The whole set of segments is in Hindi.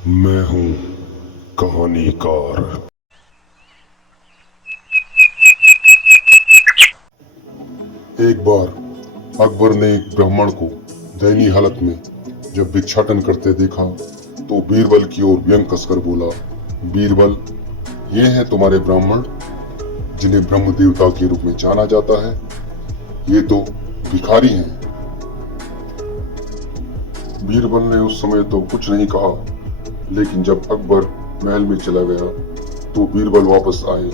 मैं हूँ कहानीकार। एक बार अकबर ने एक ब्राह्मण को दयनीय हालत में जब भिक्षाटन करते देखा तो बीरबल की ओर व्यंग कसकर बोला, बीरबल, ये हैं तुम्हारे ब्राह्मण जिन्हें ब्रह्म देवता के रूप में जाना जाता है। ये तो भिखारी हैं। बीरबल ने उस समय तो कुछ नहीं कहा, लेकिन जब अकबर महल में चला गया तो बीरबल वापस आए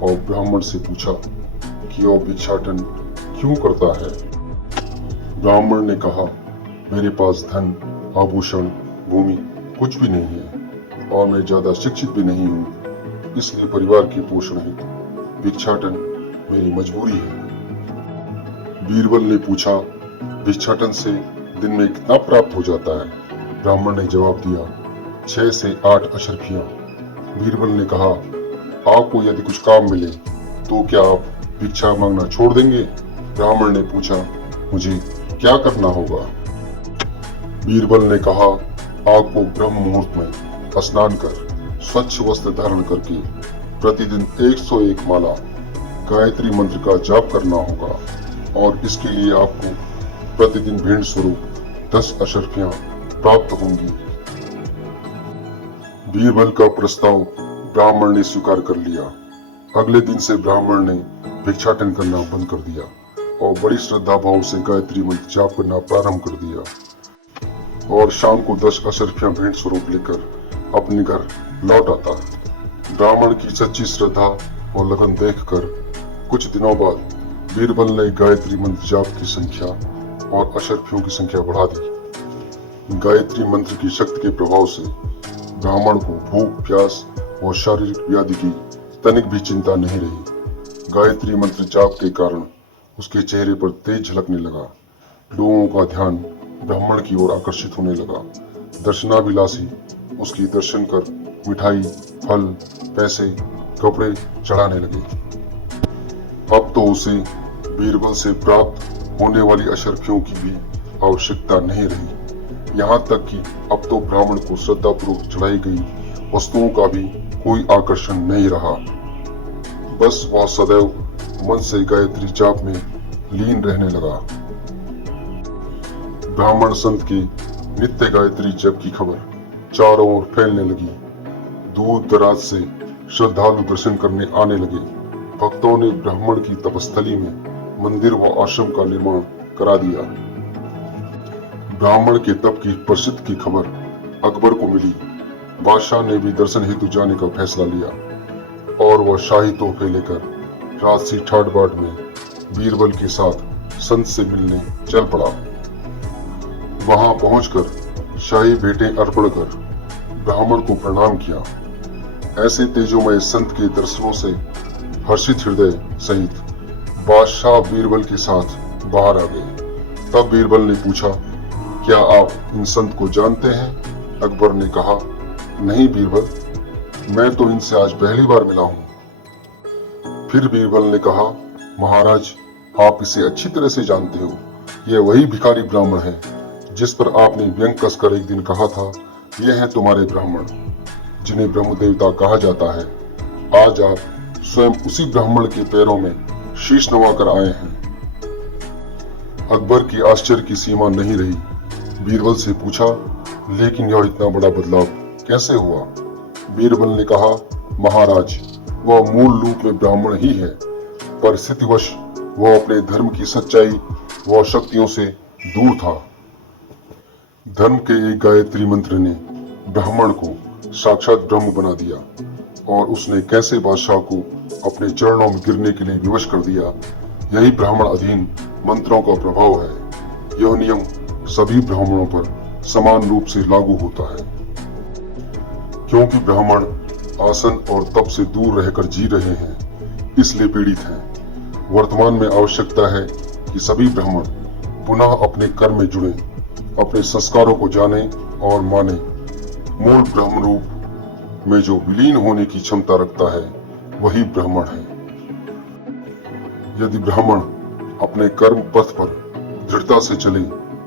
और ब्राह्मण से पूछा कि वह भिक्षाटन क्यों करता है। ब्राह्मण ने कहा, मेरे पास धन, आभूषण, भूमि कुछ भी नहीं है और मैं ज्यादा शिक्षित भी नहीं हूँ, इसलिए परिवार के पोषण हेतु भिक्षाटन मेरी मजबूरी है। बीरबल ने पूछा, भिक्षाटन से दिन में कितना प्राप्त हो जाता है। ब्राह्मण ने जवाब दिया, 6 से 8 अशर्फियां। बीरबल ने कहा, आपको यदि कुछ काम मिले तो क्या आप भिक्षा मांगना छोड़ देंगे। ब्राह्मण ने पूछा, मुझे क्या करना होगा। बीरबल ने कहा, आपको ब्रह्म मुहूर्त में स्नान कर स्वच्छ वस्त्र धारण करके प्रतिदिन 101 माला गायत्री मंत्र का जाप करना होगा और इसके लिए आपको प्रतिदिन भेंट स्वरूप 10 अशर्फियां प्राप्त होंगी। बीरबल का प्रस्ताव ब्राह्मण ने स्वीकार कर लिया। अगले दिन से ब्राह्मण ने भिक्षाटन करना बंद कर दिया और बड़ी श्रद्धा भाव से गायत्री मंत्र जाप करना प्रारंभ कर दिया और शाम को 10 अशर्फियां भेंट स्वरूप लेकर अपने घर लौट आता। ब्राह्मण की सच्ची श्रद्धा और लगन देखकर कुछ दिनों बाद बीरबल ने गायत्री मंत्र जाप की संख्या और अशर्फियों की संख्या बढ़ा दी। गायत्री मंत्र की शक्ति के प्रभाव से ब्राह्मण को भूख, प्यास और शारीरिक व्याधि की तनिक भी चिंता नहीं रही। गायत्री मंत्र जाप के कारण उसके चेहरे पर तेज झलकने लगा। लोगों का ध्यान ब्राह्मण की ओर आकर्षित होने लगा। दर्शनाभिलाषी उसकी दर्शन कर मिठाई, फल, पैसे, कपड़े चढ़ाने लगे। अब तो उसे बीरबल से प्राप्त होने वाली अशर्फियों की भी आवश्यकता नहीं रही। यहाँ तक कि अब तो ब्राह्मण को श्रद्धापूर्वक चढ़ाई गई वस्तुओं का भी कोई आकर्षण नहीं रहा। बस वह सदैव मन से गायत्री जाप में लीन रहने लगा। ब्राह्मण संत की नित्य गायत्री जप की खबर चारों ओर फैलने लगी। दूर दराज से श्रद्धालु दर्शन करने आने लगे। भक्तों ने ब्राह्मण की तपस्थली में मंदिर व आश्रम का निर्माण करा दिया। ब्राह्मण के तप की प्रसिद्ध की खबर अकबर को मिली। बादशाह ने भी दर्शन हेतु जाने का फैसला लिया और वह शाही तोहफे लेकर राजसी ठाट बाट में बीरबल के साथ संत से मिलने चल पड़ा। वहां पहुंचकर शाही भेंटें अर्पण कर ब्राह्मण को प्रणाम किया। ऐसे तेजोमय संत के दर्शनों से हर्षित हृदय सहित बादशाह बीरबल के साथ बाहर आ गए। तब बीरबल ने पूछा, क्या आप इन संत को जानते हैं। अकबर ने कहा, नहीं बीरबल, मैं तो इनसे आज पहली बार मिला हूँ। फिर बीरबल ने कहा, महाराज, आप इसे अच्छी तरह से जानते हो। यह वही भिखारी ब्राह्मण है जिस पर आपने व्यंग कसकर एक दिन कहा था, यह है तुम्हारे ब्राह्मण जिन्हें ब्रह्म देवता कहा जाता है। आज आप स्वयं उसी ब्राह्मण के पैरों में शीश नवाकर आए हैं। अकबर की आश्चर्य की सीमा नहीं रही। बीरबल से पूछा, लेकिन यह इतना बड़ा बदलाव कैसे हुआ। बीरबल ने कहा, महाराज, वह मूल रूप में ब्राह्मण ही है, पर स्थितिवश वह अपने धर्म की सच्चाई व शक्तियों से दूर था। धर्म के एक गायत्री मंत्र ने ब्राह्मण को साक्षात ब्रह्म बना दिया और उसने कैसे बादशाह को अपने चरणों में गिरने के लिए विवश कर दिया। यही ब्राह्मण अधीन मंत्रों का प्रभाव है। यह नियम सभी ब्राह्मणों पर समान रूप से लागू होता है। क्योंकि ब्राह्मण आसन और तप से दूर रहकर जी रहे हैं, इसलिए पीड़ित हैं। वर्तमान में आवश्यकता है कि सभी ब्राह्मण पुनः अपने कर्म में जुड़े, अपने संस्कारों को जाने और माने। मूल ब्रह्म रूप में जो विलीन होने की क्षमता रखता है, वही ब्राह्मण है। यदि ब्राह्मण अपने कर्म पथ पर दृढ़ता से चले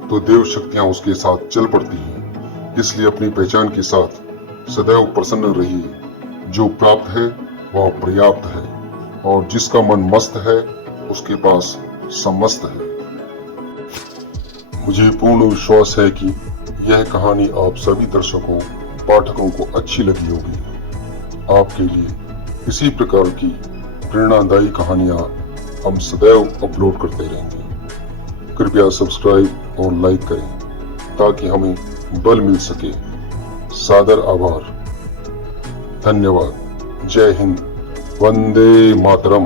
तो देव शक्तियां उसके साथ चल पड़ती हैं। इसलिए अपनी पहचान के साथ सदैव प्रसन्न रहिए। जो प्राप्त है वह पर्याप्त है और जिसका मन मस्त है उसके पास समस्त है। मुझे पूर्ण विश्वास है कि यह कहानी आप सभी दर्शकों पाठकों को अच्छी लगी होगी। आपके लिए इसी प्रकार की प्रेरणादायी कहानियां हम सदैव अपलोड करते रहेंगे। कृपया सब्सक्राइब और लाइक करें ताकि हमें बल मिल सके। सादर आभार। धन्यवाद। जय हिंद। वंदे मातरम।